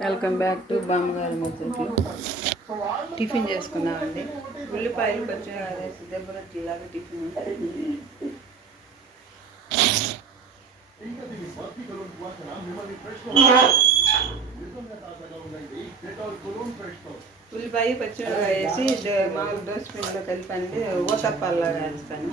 Welcome back to బామ్మగారి మొదటి tiffin చేసుకున్నామండి ఉల్లిపాయలు పచ్చిమిరపకాయలు వేసి దెబ్బ రొట్టెలాగా టిఫిన్ ఉల్లిపాయ పచ్చిమిరపకాయ వేసి మామూలు దోశ పిండిలో కలిపండి ఊతప్పాలాగా వేస్తాను.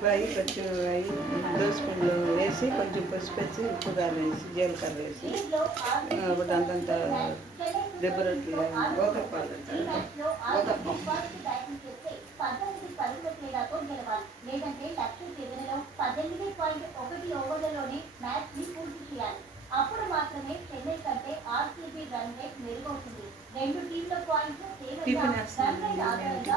ఉల్లిపాయ పచ్చిమిరపకాయ దోశ పిండిలో వేసి కొంచెం పసుపు వేసి ఉప్పు కారం వేసి జీలకర్ర వేసి ఒకటి అంతంత దెబ్బ రొట్టెలు పూర్తి చేయాలి అప్పుడు మాత్రమే చెన్నై కంటే ఆర్సీబీ రన్ రేట్ మెరుగవుతుంది. రెండు టీంల పాయింట్లు వేస్తున్నాను. రన్ రేట్ ఆధారంగా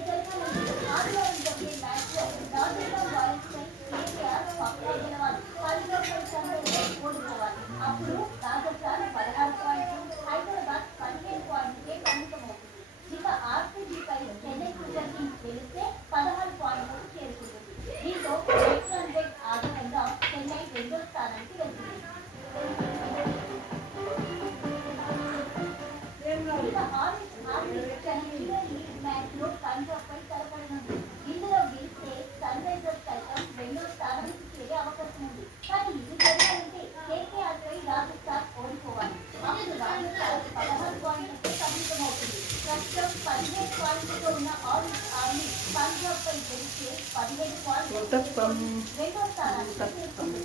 కింగ్స్ గెలిస్తే పదహారు పాయింట్లకు చేరుకుంటుంది. దీంతో ఎయిట్ హండ్రెడ్ ఆధారంగా చెన్నై రెండో స్థానానికి వెళ్తుంది. ఇక ఆరెంజ్ తలపడనుంది ఇందులో గెలిస్తే సన్ రైజర్స్ సైతం రెండో స్థానానికి చేరే అవకాశం ఉంది. కానీ ఇది పదిహేడు పాయింట్లతో ఉన్న ఆరెంజ్ ఆర్మీ పంజాబ్ పై గెలిస్తే పదిహేడు పాయింట్లు ఉత్తప్పం రెండో స్థానానికి ఉత్తప్పం చేరుకుంటుంది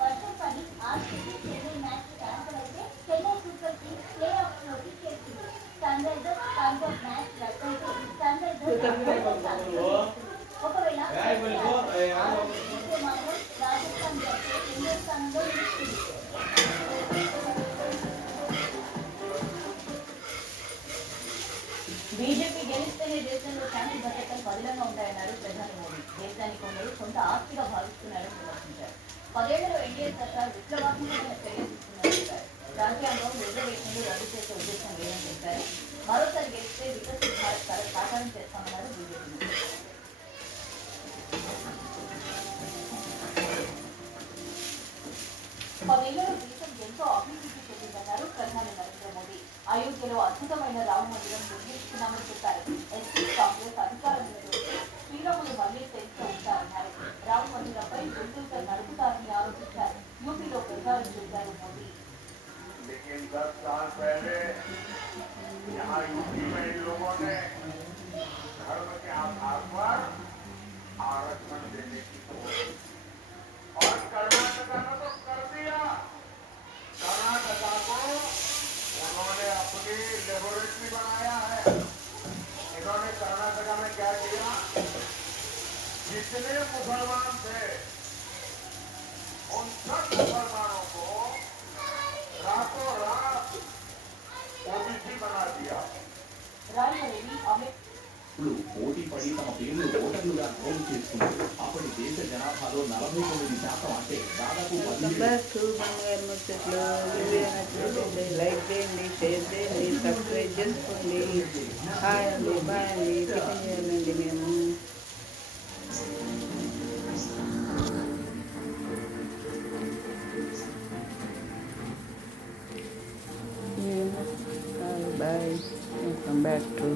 వర్షం పడి ఆర్సీబీ చెన్నై మ్యాచ్ క్యాన్సిల్ అయితే Chennai Super Kings playoff లోకి చేరుకుంది సన్ రైజర్స్ పంజాబ్ మ్యాచ్ రద్దయితే సన్ రైజర్స్ రెండో స్థానానికి చేరుకుంది. ఒకవేళ KKR గెలిస్తే మాత్రం రాజస్థాన్ జట్టు రెండో స్థానంలో నిలుస్తుంది పదిలంగా ఉంటాయన్నారు ప్రధాని మోడీ. దేశాన్ని కొందరు సొంత ఆస్తిగా భావిస్తున్నారని విమర్శించారు. పదేళ్ళలో ఎన్డీఏ సర్కార్ విప్లవాత్మకమైన చర్య తీసుకున్నారని రాజ్యాంగం రిజర్వేషన్లు రద్దు చేసే ఉద్దేశం లేదని చెప్పారు. మరోసారి గెలిస్తే వికసిత భారత్ సాకారం చేస్తామన్నారు బీజేపీ పదేళ్ళలో దేశం ఎంతో అభివృద్ధి చెందిందన్నారు ప్రధాని నరేంద్ర మోడీ. అయోధ్యలో అద్భుతమైన రామ మందిరం నిర్మిస్తున్నామని చెప్పారు. दस साल पहले यहाँ यूपी में इन लोगों ने धर्म के आधार पर आरक्षण देने की कोशिश। और कर्नाटका ने तो कर दिया। कर्नाटका को उन्होंने अपनी लेबोरेटरी बनाया है। इन्होंने कर्नाटका में क्या किया? जितने मुसलमान थे పడి తమ పేర్లు ఓటర్లుగా నమోదు చేసుకున్నారు అప్పటి దేశ జనాభాలో నలభై తొమ్మిది శాతం అంటే దాదాపు వెల్కమ్ పదిహేడు బ్యాక్ టు బంగారు ముచ్చట్లు వీడియో నచ్చినట్లయితే లైక్ చేయండి షేర్ చేయండి సబ్స్క్రైబ్ చేసుకోండి హాయ్ అండి బాయ్ అండి టిఫిన్ చేయాలండి మేము బాయ్ వెల్కమ్ బ్యాక్ టు